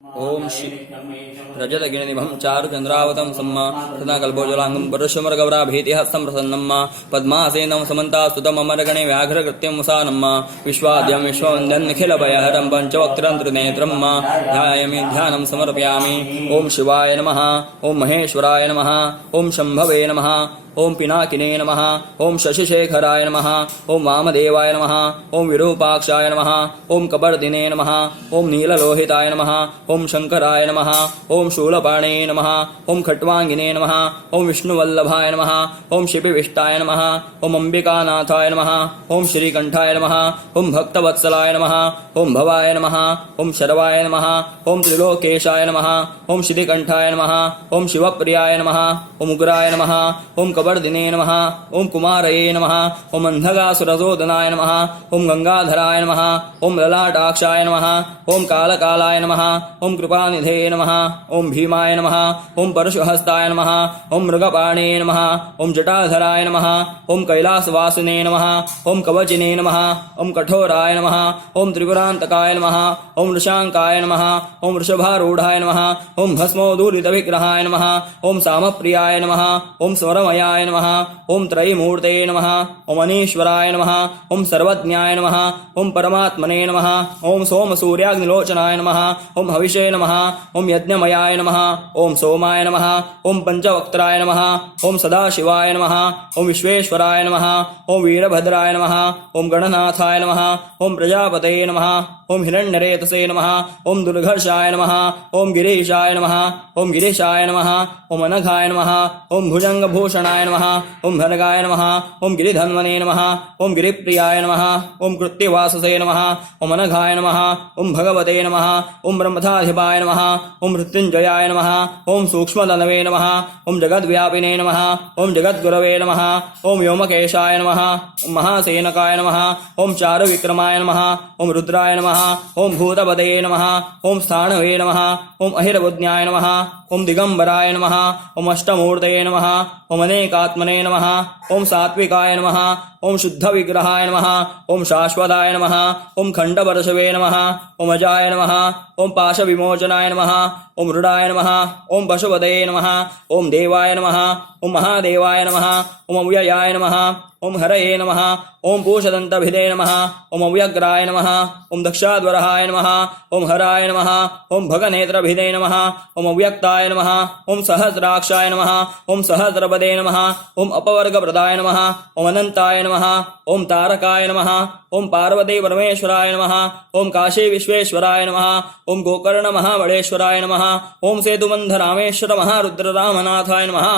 ओम श्री रजतगिरिनिभं चारुचन्द्रावतं सम्मा सदाकल्पोज्ज्वलाङ्गं परशुमरगौराभीतिहस्तं प्रसन्नम् पद्मासेनं समन्तास्तुतममरगणे व्याघ्रकृत्यं मुसानम् विश्वाद्यं विश्ववन्द्यं निखिलभयहरं पञ्चवक्त्रं त्रिनेत्रं ध्यायामि ध्यानं समर्पयामि। ओम शिवाय नमः। ओम महेश्वराय नमः। ओम शम्भवे नमः। ओम पिनाकिने नमः। ओम शशिशेखराय नमः। ओम वामदेवाय नमः। ओम विरूपाक्षाय नमः। ओम कपर्दिने नमः। ओम नीललोहिताय नमः। ओम शंकराय नमः। ओम शूलपाणे नमः। ओम खट्वांगिने नमः। ओम विष्णुवल्लभाय नमः। ओम शिपिविष्टाय नमः। ओम अंबिकानाथाय नमः। ओम श्रीकंठाय नमः। ओम भक्तवत्सलाय नमः। ओम भवाय नमः। ओम शर्वाय नमः। ओम त्रिलोकेशाय नमः। ओम श्रीकंठाय नमः। ओम शिवप्रियाय नमः। ओम उग्राय नमः। ओम कपर्दिने नमः। ओम कुमारये नमः। ओम अंधगासुरसोदनाय नमः। ओम गंगाधराय नमः। ओम ललाटाक्षाय नमः। ओम कालकालाय नमः। ओम कृपानिधे नमः। ओम भीमाय नमः। ओम परशुहस्ताय नमः। ओम मृगपाणे नमः। ओम जटाधराय नमः। ओम कैलासवासिने नमः। ओम कवचिने नमः। ओम कठोराय नमः। ओम त्रिपुरान्तकाय नमः। ओम वृषांकाय नमः। ओम वृषभारूढाय नमः। ओम भस्मोदूरितविग्रहाय नमः। ओम सामप्रियाय नमः। ओम स्वरमयाय नमः। ओम त्रयीमूर्ते नमः। ओम अनीश्वराय नमः। ओम सर्वज्ञाय नमः। ओम परमात्मने नमः। ओम सोमसूर्याग्निलोचनाय नमः। ओम हविषे नमः। ओम यज्ञमयाय नमः। ओम सोमाय नमः। ओम पंचवक्त्राय नमः। ओम सदाशिवाय नमः। ओम विश्वेश्वराय नमः। ओम वीरभद्राय नमः। ओम गणनाथाय नमः। ओम प्रजापतये नमः। ओम हिरण्यरेतसे नमः। ओम दुर्घर्षाय नमः। ओम गिरीशाय नमः। ओम गिरीशाय नमः। ओम अनघाय नमः। ओम भुजंगभूषणाय नमः। ओम भर्गाय नमः। ओम गिरिधन्वने नमः। ओम गिरिप्रियाय नमः। ओम कृत्तिवाससे नमः। ओम अनघाय नमः। ओम भगवते नमः। ओम ब्रह्मथाधिपाय नमः। ओम मृत्युंजयाय नमः। ओम सूक्ष्मदनवे नमः। ओम जगद्व्यापिने नमः। ओम जगद्गुरवे नमः। ओम व्योमकेशाय नमः। ओम महासेनकाय नमः। ओम चारुविक्रमाय नमः। ओम रुद्राय नमः। ओम भूतपदये नमः। ओम स्थाणवे नमः। ओम अहिरबुद्ध्याय नमः। ओम दिगंबराय नमः। ओम अष्टमूर्तये नमः। ओम अनेकात्मने नमः। ओम सात्विकाय नमः। ओम शुद्धविग्रहाय नमः। ओम शाश्वताय नमः। ओम खंडवर्षवे नमः। ओम अजाय नमः। ओम पाशविमोचनाय नमः। ओम मृडाय नमः। ओम पशुपतये नमः। ओम देवाय नमः। ओम महादेवाय नमः। ओम अव्ययाय नमः। ओम हरये नमः। ओम पूषदन्तभिदे नमः। ओम अव्यग्राय नमः। ओम दक्षाध्वराय नमः। ओम हराय नमः। ओम भगनेत्रभिदे नमः। ओम अव्यक्ताय नमः। ओम सहस्राक्षाय नमः। ओम सहस्रपदे नमः। ओम अपवर्गप्रदाय नमः। ओम अनंताय नमः। ओम तारकाय नमः। ओम पार्वती परमेश्वराय नमः। ओम काशी विश्वेश्वराय नमः। ओम गोकर्ण महाबलेश्वराय नमः। ओम सेतुबन्धरामेश्वर महारुद्र रामनाथाय नमः।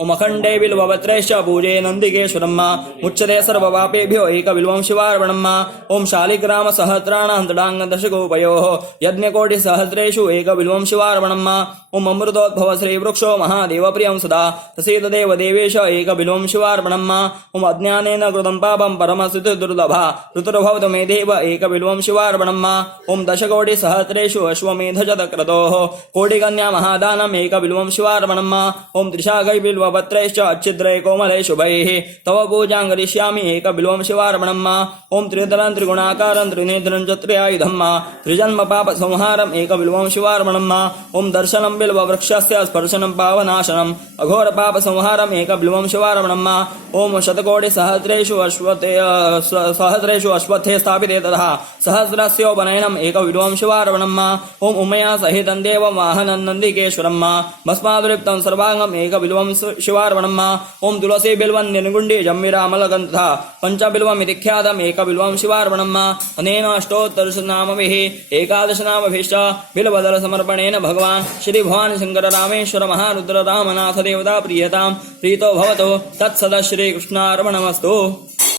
ओम अखंडे बिल्वपत्रैश्च पूजे नंदिकेश्वरम् मुच्यते सर्वपापेभ्यो एकबिल्वं शिवार्पणम्। ओम शालिग्राम सहस्राणां तडांग दशकोपयोः यज्ञकोटिसहस्रेषु एकबिल्वं शिवार्पणम्। ओम अमृतोद्भव श्रीवृक्षो महादेवप्रियं सदा प्रसीददेव देवेश एकबिल्वं शिवार्पणम्। ओम अज्ञानेन कृतं पापं परमसिद्धिदुर्लभा ऋतुर्भवतु मे देव एकबिल्वं शिवार्पणम्। ओम दशकोटिसहस्रेषु अश्वमेधशतक्रतोः कोटिकन्या महादानम् एकबिल्वं शिवार्पणम्। ओम त्रिशाखैर्बिल्वपत्रैश्च अच्छिद्रै कोमलै शुभैः तव पूजां करिष्यामि एकबिल्वं शिवार्पणम्। ओम त्रिदलं त्रिगुणाकारं त्रिनेत्रं च त्र्यायुधम् त्रिजन्म पापसंहारम् एकबिल्वं शिवार्पणम्। ओम दर्शनं बिल्ववृक्षस्य स्पर्शनं पावनाशनम् अघोरपापसंहारम् एकबिल्वं शिवार्पणम्। ओम शतकोटिसहस्रेषु अश्वत्थे स्थापिते तथा सहस्रस्योपनयनम् एकबिल्वं शिवार्पणम्। ओम उमया सहितं देवं वाहनं नन्दिकेश्वरम् भस्मादुलिप्तं सर्वाङ्गम् एकबिल्वं शिवार्पणम्। ओम तुलसी बिल्वं निर्गुण्डी जम्बिरामलगन्धा पञ्चबिल्वमिति ख्यातम् एकबिल्वं शिवार्पणम्। अनेन अष्टोत्तरशतनामभिः एकादशनामभिश्च बिल्वदलसमर्पणेन भगवान् श्री भगवान् शंकर रामेश्वर महारुद्र रामनाथ देवता प्रीयतां प्रीतो भवतु तत्सद श्रीकृष्णार्पणमस्तु।